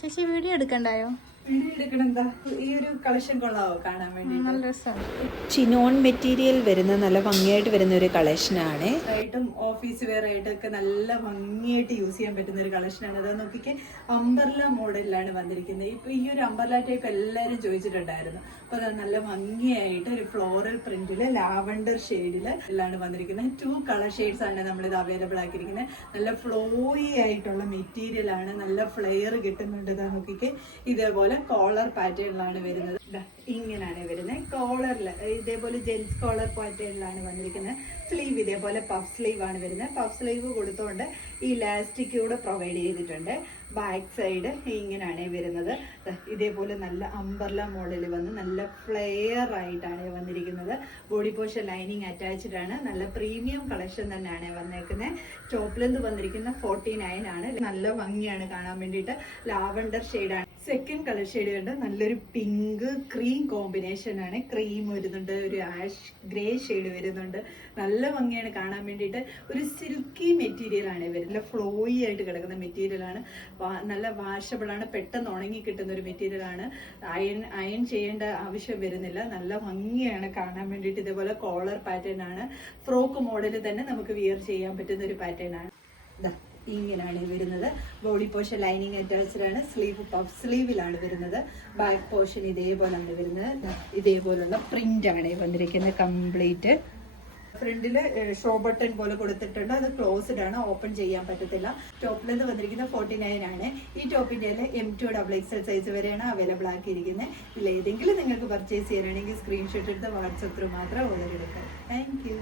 ചേച്ചി വീഡിയോ എടുക്കണ്ടായോ? ഈ ഒരു കളക്ഷൻ കൊള്ളാവോ കാണാൻ വേണ്ടി? നല്ല രസമാണ്. ചിനോൺ മെറ്റീരിയൽ വരുന്ന നല്ല ഭംഗിയായിട്ട് വരുന്ന ഒരു കളക്ഷനാണ്. ആയിട്ടും ഓഫീസ് വെയർ ആയിട്ടൊക്കെ നല്ല ഭംഗിയായിട്ട് യൂസ് ചെയ്യാൻ പറ്റുന്ന ഒരു കളക്ഷനാണ്. അത് നോക്കിക്കെ അംബർല മോഡലിലാണ് വന്നിരിക്കുന്നത്. ഇപ്പൊ ഈ ഒരു അംബർല ടൈപ്പ് എല്ലാവരും ചോദിച്ചിട്ടുണ്ടായിരുന്നു. അപ്പൊ അത് നല്ല ഭംഗിയായിട്ട് ഒരു ഫ്ലോറൽ പ്രിന്റില് ലാവണ്ടർ ഷെയ്ഡില് എല്ലാം വന്നിരിക്കുന്നത്. 2 കളർ ഷെയ്ഡ്സ് ആണ് നമ്മളിത് അവൈലബിൾ ആക്കിയിരിക്കുന്നത്. നല്ല ഫ്ലോയി ആയിട്ടുള്ള മെറ്റീരിയൽ ആണ്. നല്ല ഫ്ലെയർ കിട്ടുന്നുണ്ട്. ഇതാ നോക്കിക്കെ ഇതേപോലെ കോളർ പാറ്റേണിലാണ് വരുന്നത്. ഇങ്ങനെയാണ് വരുന്നത്. കോളറിൽ ഇതേപോലെ ജെൻസ് കോളർ പാറ്റേണിലാണ് വന്നിരിക്കുന്നത്. സ്ലീവ് ഇതേപോലെ പഫ് സ്ലീവ് ആണ് വരുന്നത്. പഫ് സ്ലീവ് കൊടുത്തുകൊണ്ട് ഈ ഇലാസ്റ്റിക് കൂടെ പ്രൊവൈഡ് ചെയ്തിട്ടുണ്ട്. ബാക്ക് സൈഡ് ഇങ്ങനെയാണ് വരുന്നത്. ഇതേപോലെ നല്ല അംബർല മോഡൽ വന്ന് നല്ല ഫ്ലെയർ ആയിട്ടാണ് വന്നിരിക്കുന്നത്. ബോഡി പോർഷൻ ലൈനിങ് അറ്റാച്ച്ഡ് ആണ്. നല്ല പ്രീമിയം കളക്ഷൻ തന്നെയാണ് വന്നേക്കുന്നത്. ടോപ്പ് ലെന്ത് വന്നിരിക്കുന്ന 49 ആണ്. നല്ല ഭംഗിയാണ് കാണാൻ വേണ്ടിയിട്ട്. ലാവണ്ടർ ഷെയ്ഡാണ്. സെക്കൻഡ് കളർ ഷെയ്ഡ് കണ്ട് നല്ലൊരു പിങ്ക് ക്രീം കോമ്പിനേഷൻ ആണ്. ക്രീം വരുന്നുണ്ട്, ഒരു ആഷ് ഗ്രേ ഷെയ്ഡ് വരുന്നുണ്ട്. നല്ല ഭംഗിയാണ് കാണാൻ വേണ്ടിയിട്ട്. ഒരു സിൽക്കി മെറ്റീരിയൽ ആണ് വരുന്നത്. ഫ്ലോയി ആയിട്ട് കിടക്കുന്ന മെറ്റീരിയൽ ആണ്. നല്ല വാഷബിൾ ആണ്. പെട്ടെന്ന് ഉണങ്ങി കിട്ടുന്ന ഒരു മെറ്റീരിയൽ ആണ്. അയൺ ചെയ്യേണ്ട ആവശ്യം വരുന്നില്ല. നല്ല ഭംഗിയാണ് കാണാൻ വേണ്ടിയിട്ട്. ഇതേപോലെ കോളർ പാറ്റേൺ ആണ്. ഫ്രോക്ക് മോഡലിൽ തന്നെ നമുക്ക് വിയർ ചെയ്യാൻ പറ്റുന്ന ഒരു പാറ്റേൺ ആണ്. ഇങ്ങനെയാണ് വരുന്നത്. ബോഡി പോർഷൻ ലൈനിങ് അറ്റാച്ച്ഡ് ആണ്. സ്ലീവ് പഫ് സ്ലീവിലാണ് വരുന്നത്. ബാക്ക് പോർഷൻ ഇതേപോലെയാണ് വരുന്നത്. ഇതേപോലുള്ള പ്രിന്റ് ആണ് വന്നിരിക്കുന്നത് കംപ്ലീറ്റ്. ഫ്രണ്ടില് ഷോ ബട്ടൺ പോലെ കൊടുത്തിട്ടുണ്ട്. അത് ക്ലോസ്ഡ് ആണ്, ഓപ്പൺ ചെയ്യാൻ പറ്റത്തില്ല. ടോപ്പിലെന്ന് വന്നിരിക്കുന്നത് 49 ആണ്. ഈ ടോപ്പിന്റെ M2 XXL സൈസ് വരെയാണ് അവൈലബിൾ ആക്കിയിരിക്കുന്നത്. ഇതിൽ ഏതെങ്കിലും നിങ്ങൾക്ക് പർച്ചേസ് ചെയ്യാനാണെങ്കിൽ സ്ക്രീൻഷോട്ട് എടുത്ത് വാട്സപ്പ് ത്രൂ മാത്രം ഓർഡർ എടുക്കാം. Thank you.